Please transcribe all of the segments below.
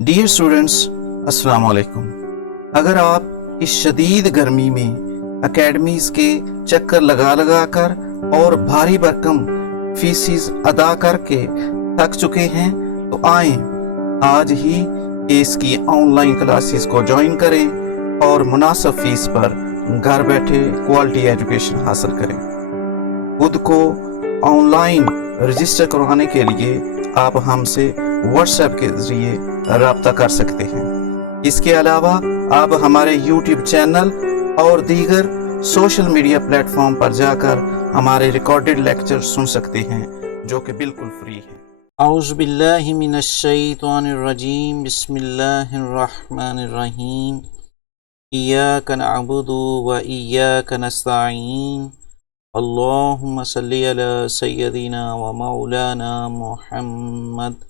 Dear students, अस्सलाम वालेकुम। अगर आप इस शदीद गर्मी में एकेडमीज के चक्कर लगा लगा कर और भारी भरकम फीसिस अदा करके थक चुके हैं तो आए आज ही इसकी ऑनलाइन क्लासेस को ज्वाइन करें और मुनासिब फीस पर घर बैठे क्वालिटी एजुकेशन हासिल करें। खुद को ऑनलाइन रजिस्टर करवाने के लिए आप हमसे व्हाट्सएप के जरिए रब्ता कर सकते हैं। इसके अलावा आप हमारे यूट्यूब चैनल और दीगर सोशल मीडिया प्लेटफॉर्म पर जाकर हमारे रिकॉर्डेड लेक्चर सुन सकते हैं जो कि बिल्कुल फ्री है। औज़ु बिल्लाहि मिनश शैतानिर रजीम, बिस्मिल्लाहिर रहमानिर रहीम। इय्याका नअबुदु व इय्याका नस्तईन। अल्लाहुम्मा सल्लि अला सय्यदिना व मौलाना मुहम्मद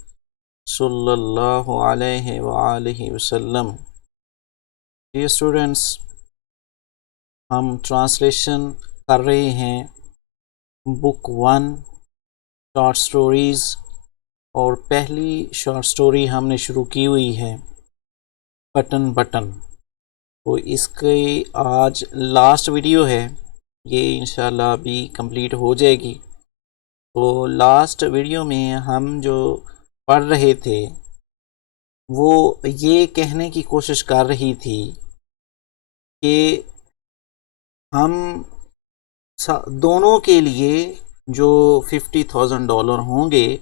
सल्लल्लाहु अलैहि व आलिहि वसल्लम। डियर स्टूडेंट्स, हम ट्रांसलेशन कर रहे हैं बुक 1 शॉर्ट स्टोरीज़ और पहली शॉर्ट स्टोरी हमने शुरू की हुई है बटन बटन। तो इसके आज लास्ट वीडियो है, ये इंशाल्लाह अभी कंप्लीट हो जाएगी। तो लास्ट वीडियो में हम जो पढ़ रहे थे वो ये कहने की कोशिश कर रही थी कि हम दोनों के लिए जो $50,000 होंगे,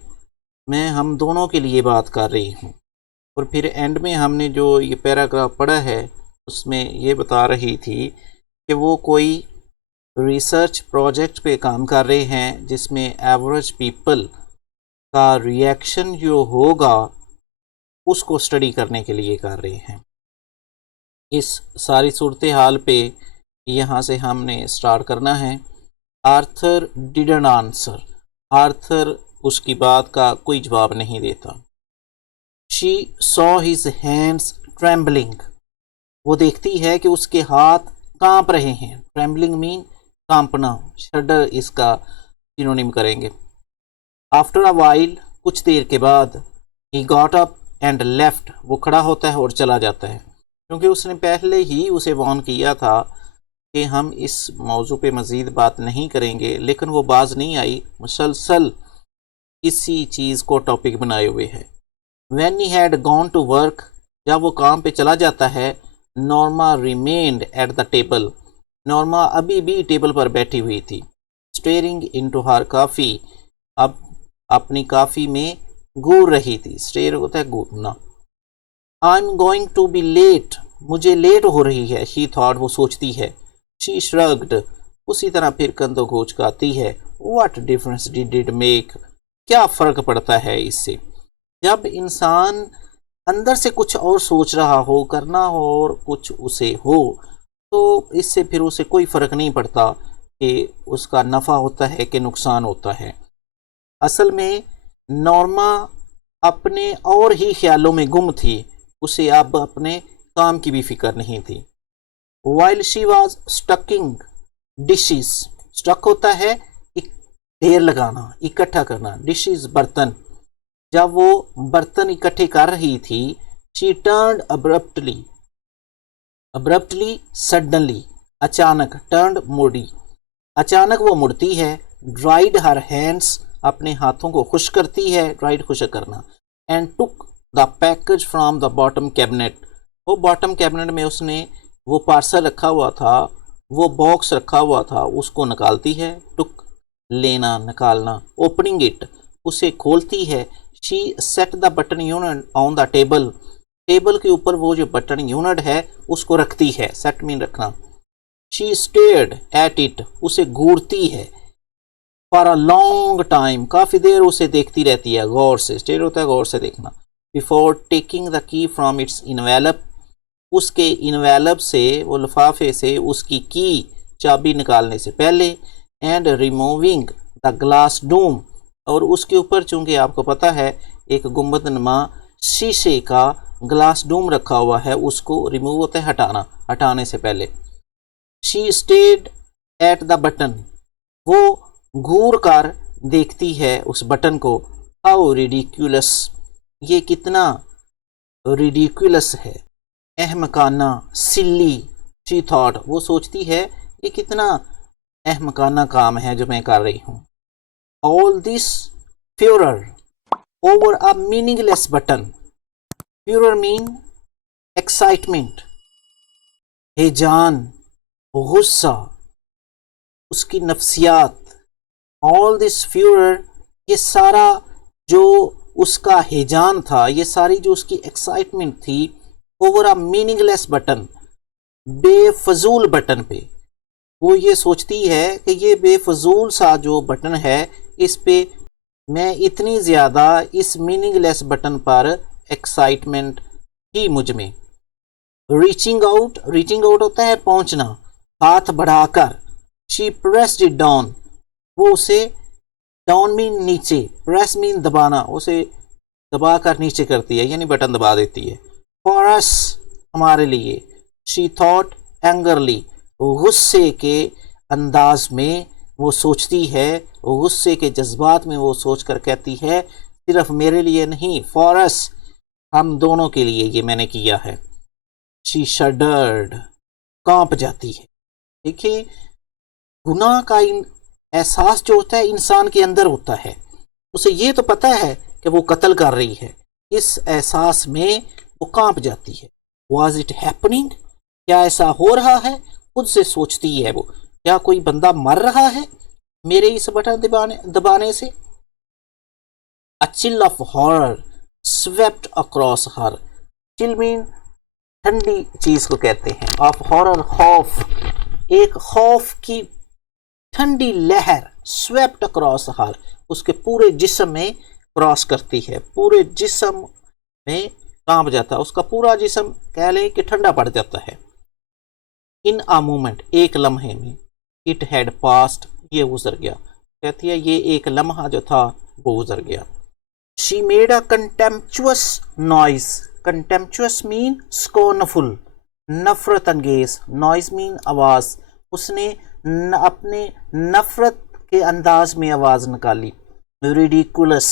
मैं हम दोनों के लिए बात कर रही हूँ। और फिर एंड में हमने जो ये पैराग्राफ पढ़ा है उसमें ये बता रही थी कि वो कोई रिसर्च प्रोजेक्ट पे काम कर रहे हैं जिसमें एवरेज पीपल का रिएक्शन जो होगा उसको स्टडी करने के लिए कर रहे हैं। इस सारी सूरत हाल पे यहाँ से हमने स्टार्ट करना है। Arthur didn't answer. आर्थर उसकी बात का कोई जवाब नहीं देता। She saw his hands trembling. वो देखती है कि उसके हाथ कांप रहे हैं। ट्रेम्बलिंग मीन कांपना, शडर इसका सिनोनिम करेंगे। आफ्टर अ वाइल, कुछ देर के बाद, he got up and left, वो खड़ा होता है और चला जाता है। क्योंकि उसने पहले ही उसे वार्न किया था कि हम इस मौजू पे मज़ीद बात नहीं करेंगे, लेकिन वो बाज नहीं आई, मुसलसल इसी चीज़ को टॉपिक बनाए हुए है। When he had gone to work, जब वो काम पे चला जाता है, Norma remained at the table. Norma अभी भी टेबल पर बैठी हुई थी। स्टेयरिंग इनटू हर कॉफ़ी, अब अपनी कॉफ़ी में घूर रही थी। स्टेयर होता है घूरना। I am going to be late, मुझे लेट हो रही है। शी थॉट, वो सोचती है। शी श्रग्ड, उसी तरह फिर कंधों को उचकाती है। What difference did it make, क्या फ़र्क पड़ता है इससे। जब इंसान अंदर से कुछ और सोच रहा हो, करना हो और कुछ उसे हो, तो इससे फिर उसे कोई फ़र्क नहीं पड़ता कि उसका नफ़ा होता है कि नुकसान होता है। असल में नॉर्मा अपने और ही ख्यालों में गुम थी, उसे अब अपने काम की भी फिक्र नहीं थी। While she was stacking dishes, stuck होता है ढेर लगाना, इकट्ठा करना, डिशेस बर्तन। जब वो बर्तन इकट्ठे कर रही थी, she turned abruptly, abruptly suddenly, अचानक, टर्न्ड मुड़ी, अचानक वो मुड़ती है। ड्राइड हर हैंड्स, अपने हाथों को खुश करती है, ड्राइड खुश करना। And took the package from the bottom cabinet, वो बॉटम कैबिनेट में उसने वो पार्सल रखा हुआ था, वो बॉक्स रखा हुआ था, उसको निकालती है। टुक लेना, निकालना। ओपनिंग इट, उसे खोलती है। She said the button unit on the table, table के ऊपर वो जो बटन यूनिट है उसको रखती है। सेट मीन रखना। शी स्टेयर्ड एट इट, उसे घूरती है। फॉर अ लॉन्ग टाइम, काफ़ी देर उसे देखती रहती है, गौर से। स्टेयर होता है गौर से देखना। Before taking the key from its envelope, उसके इनवेलप से, वो लिफाफे से उसकी की, चाबी निकालने से पहले। And removing the glass Doom, और उसके ऊपर चूंकि आपको पता है एक गुंबदनुमा शीशे का ग्लास डूम रखा हुआ है, उसको रिमूव होता है हटाना, हटाने से पहले। She stayed at the button, वो घूर कर देखती है उस बटन को। हाउ रिडिक्यूलस, ये कितना रिडिकुलस है, अहमकाना, सिली। शी थॉट, वो सोचती है ये कितना अहमकाना काम है जो मैं कर रही हूँ। All this furore over a meaningless button. Furore mean excitement, हेजान, गुस्सा, उसकी नफ्सियात। ऑल दिस फ्यूरर, ये सारा जो उसका हेजान था, ये सारी जो उसकी एक्साइटमेंट थी, ओवर अ मीनिंगलेस बटन, बेफजूल बटन पे। वो ये सोचती है कि ये बेफजूल सा जो बटन है, इस पे मैं इतनी ज़्यादा इस मीनिंगलेस बटन पर एक्साइटमेंट थी मुझ में। रीचिंग आउट, रीचिंग आउट होता है पहुंचना, हाथ बढ़ाकर। शी प्रेस्ड इट डाउन, वो उसे, डाउन मीन नीचे, प्रेस मीन दबाना, उसे दबाकर नीचे करती है, यानी बटन दबा देती है। फॉर अस, हमारे लिए। शी थॉट एंगरली, गुस्से के अंदाज में वो सोचती है, गुस्से के जज्बात में वो सोचकर कहती है, सिर्फ मेरे लिए नहीं, फॉर अस, हम दोनों के लिए ये मैंने किया है। शी शडर्ड, कांप जाती है। देखिए, गुनाह का एहसास जो होता है इंसान के अंदर होता है, उसे ये तो पता है कि वो कत्ल कर रही है, इस एहसास में वो कांप जाती है। वॉज इट हैपनिंग, क्या ऐसा हो रहा है, खुद से सोचती है वो, क्या कोई बंदा मर रहा है मेरे इस बटन दबाने से। A chill of horror swept across her. Chill mean ठंडी चीज को कहते हैं, ऑफ हॉरर खौफ, एक खौफ की ठंडी लहर, स्वेप्ट अक्रॉस हर, उसके पूरे जिस्म में क्रॉस करती है, पूरे जिस्म में कांप जाता है, उसका पूरा जिस्म कह लें कि ठंडा पड़ जाता है। इन अ मोमेंट, एक लम्हे में। इट हैड पास्ट, ये गुजर गया। कहती है ये एक लम्हा जो था वो गुजर गया। She made a contemptuous noise. Contemptuous mean scornful, नफरत अंगेज। नॉइज मीन आवाज। उसने अपने नफरत के अंदाज में आवाज निकाली। रिडिकुलस,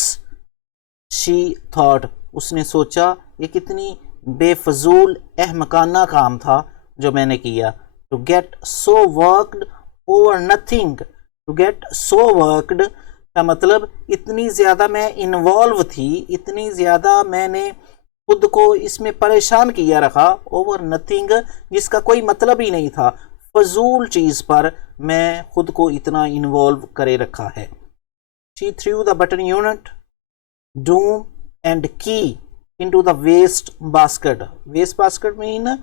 शी थॉट, उसने सोचा ये कितनी बेफजूल अहमकाना काम था जो मैंने किया। To get so worked over nothing. To get so worked का मतलब इतनी ज़्यादा मैं इन्वॉल्व थी, इतनी ज़्यादा मैंने खुद को इसमें परेशान किया रखा, ओवर नथिंग, जिसका कोई मतलब ही नहीं था, फजूल चीज़ पर मैं खुद को इतना इन्वॉल्व करे रखा है। She threw the button unit, Doom and की into the waste basket. waste basket mean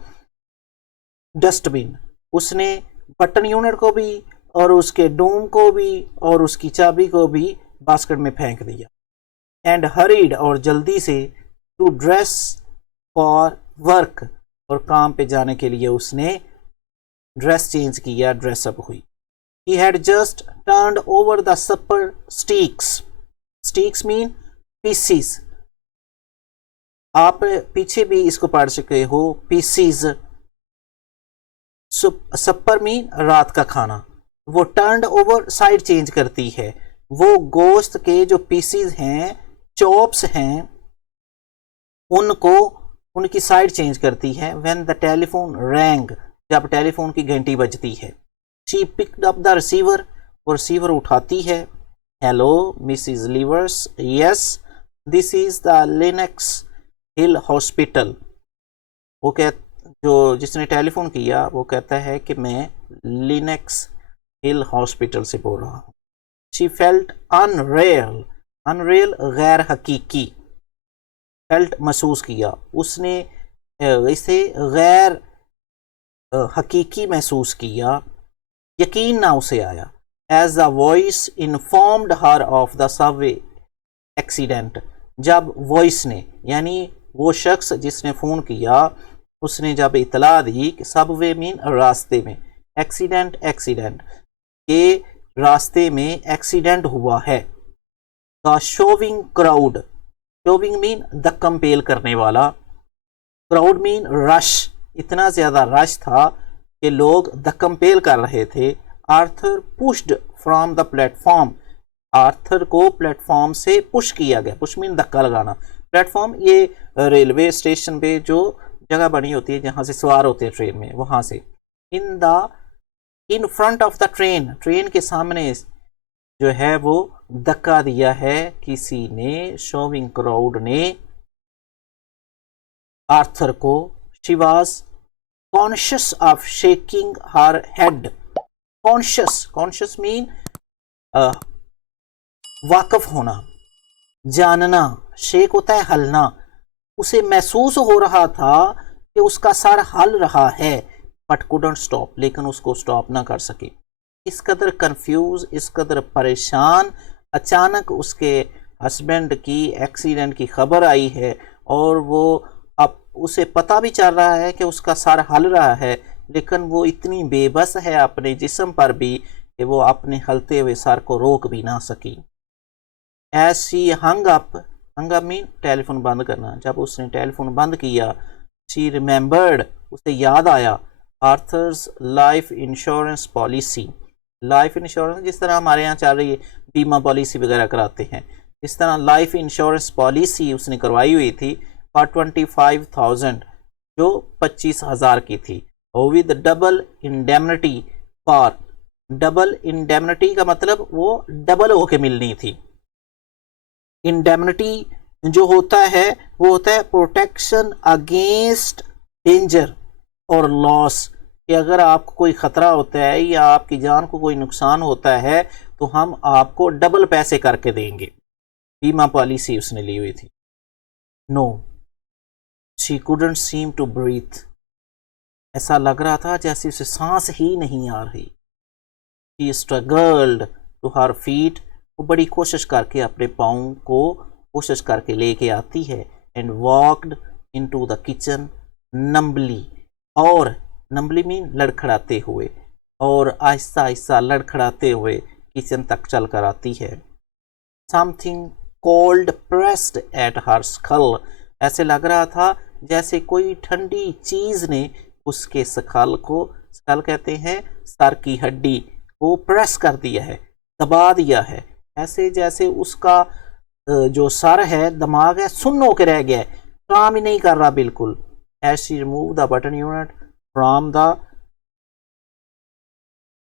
dustbin. उसने बटन यूनिट को भी और उसके डूम को भी और उसकी चाबी को भी बास्केट में फेंक दिया। एंड हरीड, और जल्दी से, टू ड्रेस फॉर वर्क, और काम पे जाने के लिए उसने ड्रेस चेंज किया, ड्रेसअप हुई। He had just turned over the supper steaks. Steaks mean pieces, आप पीछे भी इसको पढ़ चुके हो, पीसीज। सपर मीन रात का खाना। वो टर्न्ड ओवर साइड चेंज करती है, वो गोश्त के जो पीसीज हैं, चॉप्स हैं, उनको उनकी साइड चेंज करती है। व्हेन द टेलीफोन रैंग, जब टेलीफोन की घंटी बजती है। She picked up the receiver, और रिसीवर उठाती है। Hello Mrs levers, yes this is the Linux hill hospital. वो जो जिसने टेलीफोन किया वो कहता है कि मैं लिनक्स हिल हॉस्पिटल से बोल रहा हूँ। शी फेल्ट अनरियल, अनरियल गैर हकीकी, फेल्ट महसूस किया, उसने इसे गैर हकीकी महसूस किया, यकीन ना उसे आया। As the voice informed her of the subway accident, जब वॉइस ने, यानी वो शख्स जिसने फ़ोन किया, उसने जब इतला दी कि सबवे मीन रास्ते में, एक्सीडेंट, एक्सीडेंट के रास्ते में एक्सीडेंट हुआ है। The shoving crowd, shoving mean धक्कम पेल करने वाला, क्राउड मीन रश, इतना ज़्यादा रश था कि लोग धक्कम पेल कर रहे थे। Arthur pushed from the platform, Arthur को प्लेटफॉर्म से पुश किया गया, पुश मीन धक्का लगाना, प्लेटफॉर्म ये रेलवे स्टेशन पे जो जगह बनी होती है जहाँ से सवार होते हैं ट्रेन में, वहाँ से। In front of the train, train के सामने जो है वो धक्का दिया है किसी ने, शोविंग क्राउड ने आर्थर को। She was conscious of shaking her head. Conscious mean वाकफ होना, जानना। शेक होता है हलना। उसे महसूस हो रहा था कि उसका सर हल रहा है, बट कुडंट स्टॉप, लेकिन उसको स्टॉप ना कर सके। इस कदर कंफ्यूज, इस कदर परेशान, अचानक उसके हस्बैंड की एक्सीडेंट की खबर आई है और वो अब उसे पता भी चल रहा है कि उसका सर हल रहा है, लेकिन वो इतनी बेबस है अपने जिस्म पर भी कि वो अपने हलते हुए सर को रोक भी ना सकी। As she hung up mean telephone बंद करना। जब उसने टेलीफोन बंद किया, शी रिमेंबर्ड, उसे याद आया Arthur's life insurance policy. Life insurance जिस तरह हमारे यहाँ चल रही है, बीमा पॉलिसी वगैरह कराते हैं, इस तरह लाइफ इंश्योरेंस पॉलिसी उसने करवाई हुई थी फॉर 25,000, जो 25,000 की थी, और with double indemnity for. Double indemnity का मतलब वो डबल होके मिलनी थी। इंडेमनिटी जो होता है वो होता है प्रोटेक्शन अगेंस्ट डेंजर और लॉस, कि अगर आपको कोई खतरा होता है या आपकी जान को कोई नुकसान होता है तो हम आपको डबल पैसे करके देंगे। बीमा पॉलिसी उसने ली हुई थी। No, she couldn't seem to breathe. ऐसा लग रहा था जैसे उसे सांस ही नहीं आ रही। She struggled to her feet. वो बड़ी कोशिश करके अपने पाँव को कोशिश करके लेके आती है। And walked into the kitchen numbly, और नम्बली मीन लड़खड़ाते हुए, और आहिस्ता आहिस्ता लड़खड़ाते हुए किचन तक चल कर आती है। Something cold pressed at her skull. ऐसे लग रहा था जैसे कोई ठंडी चीज ने उसके स्कल को, स्कल कहते हैं सर की हड्डी को, प्रेस कर दिया है, दबा दिया है। ऐसे जैसे उसका जो सर है, दिमाग है, सुन्न होकर रह गया है, काम ही नहीं कर रहा बिल्कुल। As she remove the button unit from the,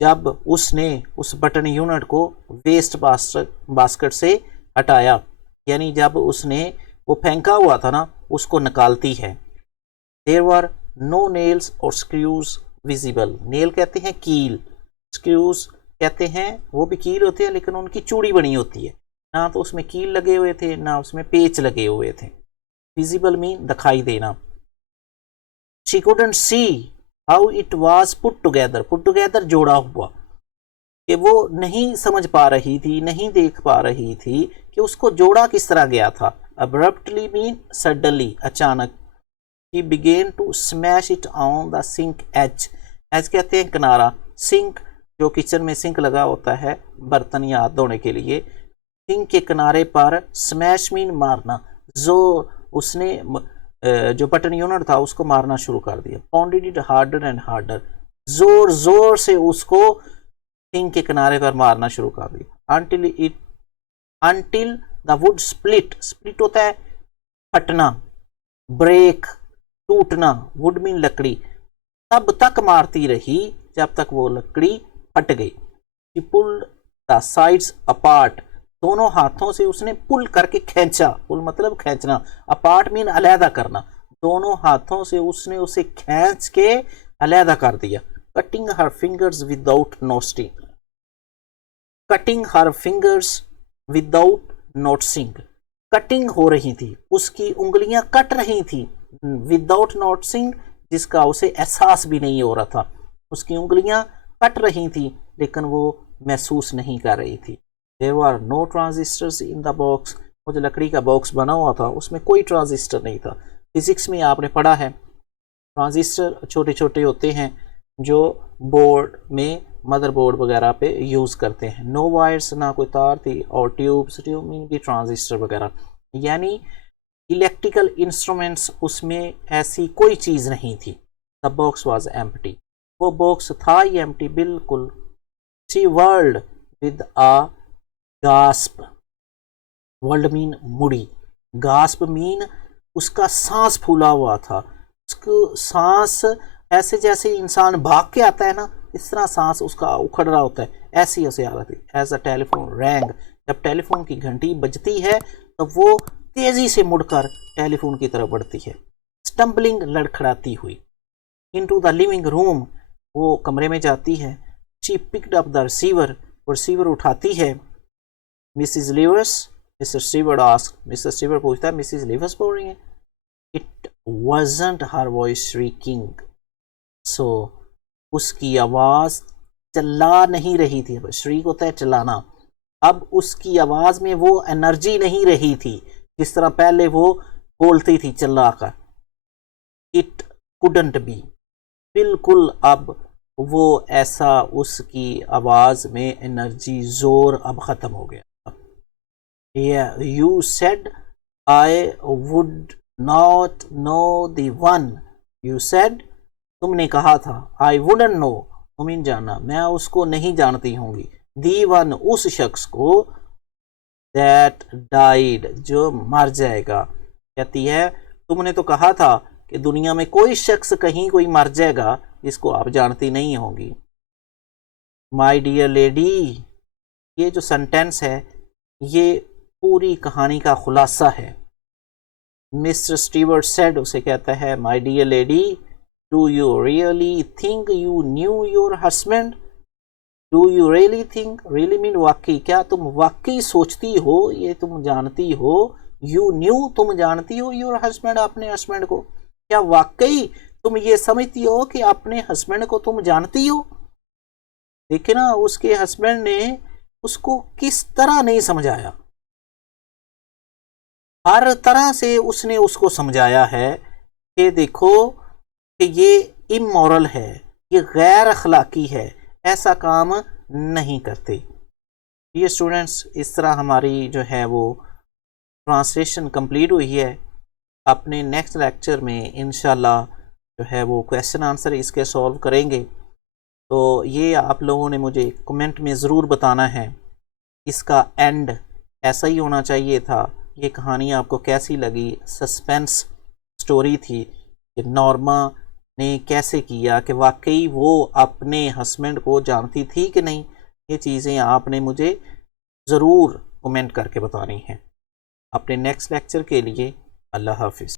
जब उसने उस बटन यूनिट को वेस्ट बास्केट से हटाया, यानी जब उसने वो फेंका हुआ था ना, उसको निकालती है। देयर वर नो नेल्स और स्क्रूज विजिबल। नेल कहते हैं कील, स्क्रूज कहते हैं वो भी कील होते हैं लेकिन उनकी चूड़ी बनी होती है, ना तो उसमें कील लगे हुए थे ना उसमें पेच लगे हुए थे। विजिबल मीन दिखाई देना। She couldn't see how it was put together जोड़ा हुआ, कि वो नहीं समझ पा रही थी, नहीं देख पा रही थी कि उसको जोड़ा किस तरह गया था। अब्रप्टली मीन सडनली, अचानक। He began to smash it on the sink edge। Edge कहते हैं किनारा, सिंक जो किचन में सिंक लगा होता है बर्तन या हाथ धोने के लिए, सिंक के किनारे पर स्मैश मीन मारना। जो उसने जो बटन यूनिट था उसको मारना शुरू कर दिया। Pounded it harder and harder, जोर जोर से उसको सिंक के किनारे पर मारना शुरू कर दिया। Until the wood split, split होता है फटना, ब्रेक टूटना, वुड मीन लकड़ी। तब तक मारती रही जब तक वो लकड़ी फट गई। She pulled the sides apart। दोनों हाथों से उसने पुल करके खींचा, पुल मतलब खींचना, अपार्ट मीन अलहदा करना। दोनों हाथों से उसने उसे खींच के अलहदा कर दिया। कटिंग हर फिंगर्स विदाउट नोटिंग, कटिंग हर फिंगर्स विदाउट नोटिसिंग। कटिंग हो रही थी, उसकी उंगलियां कट रही थी, विदाउट नोटिसिंग जिसका उसे एहसास भी नहीं हो रहा था। उसकी उंगलियां कट रही थी लेकिन वो महसूस नहीं कर रही थी। There were no transistors in the box. वो जो लकड़ी का बॉक्स बना हुआ था उसमें कोई ट्रांजिस्टर नहीं था। फिजिक्स में आपने पढ़ा है ट्रांजिस्टर छोटे छोटे होते हैं जो बोर्ड में, मदरबोर्ड वगैरह पे यूज़ करते हैं। नो वायर्स, ना कोई तार थी, और ट्यूब्स, ट्यूब मीन भी ट्रांजिस्टर वगैरह, यानी इलेक्ट्रिकल इंस्ट्रूमेंट्स उसमें ऐसी कोई चीज़ नहीं थी। The box was empty. वो बॉक्स था ही एम्प्टी, बिल्कुल। She world with a gasp. World mean मुड़ी, गास्प मीन उसका सांस फूला हुआ था, उसको सांस ऐसे जैसे इंसान भाग के आता है ना, इस तरह सांस उसका उखड़ रहा होता है, ऐसी उसे हालत थी। एज अ टेलीफोन रैंग, जब टेलीफोन की घंटी बजती है तो वो तेजी से मुड़कर टेलीफोन की तरफ बढ़ती है। स्टम्बलिंग, लड़खड़ाती हुई। इनटू द लिविंग रूम, वो कमरे में जाती है। She picked up the receiver, वो रिसीवर उठाती है। Mrs Livers, Mr Stewart ask, Mr Stewart पूछता है मिसिज लिवर्स बोल रही हैं? It wasn't her voice shrieking, so उसकी आवाज चिल्ला नहीं रही थी। श्रीक होता है चिल्लाना। अब उसकी आवाज में वो एनर्जी नहीं रही थी जिस तरह पहले वो बोलती थी चिल्लाकर। इट कुडंट बी, बिल्कुल अब वो ऐसा, उसकी आवाज में एनर्जी, जोर अब खत्म हो गया। You said I would not know the one, you said, तुमने कहा था, आई वुडंट नो, तुम जाना, मैं उसको नहीं जानती होंगी, दी वन, उस शख्स को, दैट डाइड, जो मर जाएगा। कहती है तुमने तो कहा था कि दुनिया में कोई शख्स कहीं कोई मर जाएगा जिसको आप जानती नहीं होंगी। माई डियर लेडी, ये जो सेंटेंस है ये पूरी कहानी का खुलासा है। मिस्टर स्टीवर्ट सेड, उसे कहता है my dear lady, do you really think you knew your husband? Do you really think, really mean वाकई, क्या तुम वाकई सोचती हो, ये तुम जानती हो, यू न्यू, तुम जानती हो, योर हस्बैंड, अपने हस्बैंड को, क्या वाकई तुम ये समझती हो कि अपने हस्बैंड को तुम जानती हो? देखिए ना, उसके हस्बैंड ने उसको किस तरह नहीं समझाया, हर तरह से उसने उसको समझाया है कि देखो कि ये इमोरल है, ये गैर अखलाकी है, ऐसा काम नहीं करते। ये स्टूडेंट्स, इस तरह हमारी जो है वो ट्रांसलेशन कंप्लीट हुई है। अपने नेक्स्ट लेक्चर में इंशाल्लाह जो है वो क्वेश्चन आंसर इसके सॉल्व करेंगे। तो ये आप लोगों ने मुझे कमेंट में ज़रूर बताना है, इसका एंड ऐसा ही होना चाहिए था। ये कहानी आपको कैसी लगी? सस्पेंस स्टोरी थी कि नॉर्मा ने कैसे किया, कि वाकई वो अपने हस्बैंड को जानती थी कि नहीं। ये चीज़ें आपने मुझे ज़रूर कमेंट करके बतानी हैं। अपने नेक्स्ट लेक्चर के लिए अल्लाह हाफिज़।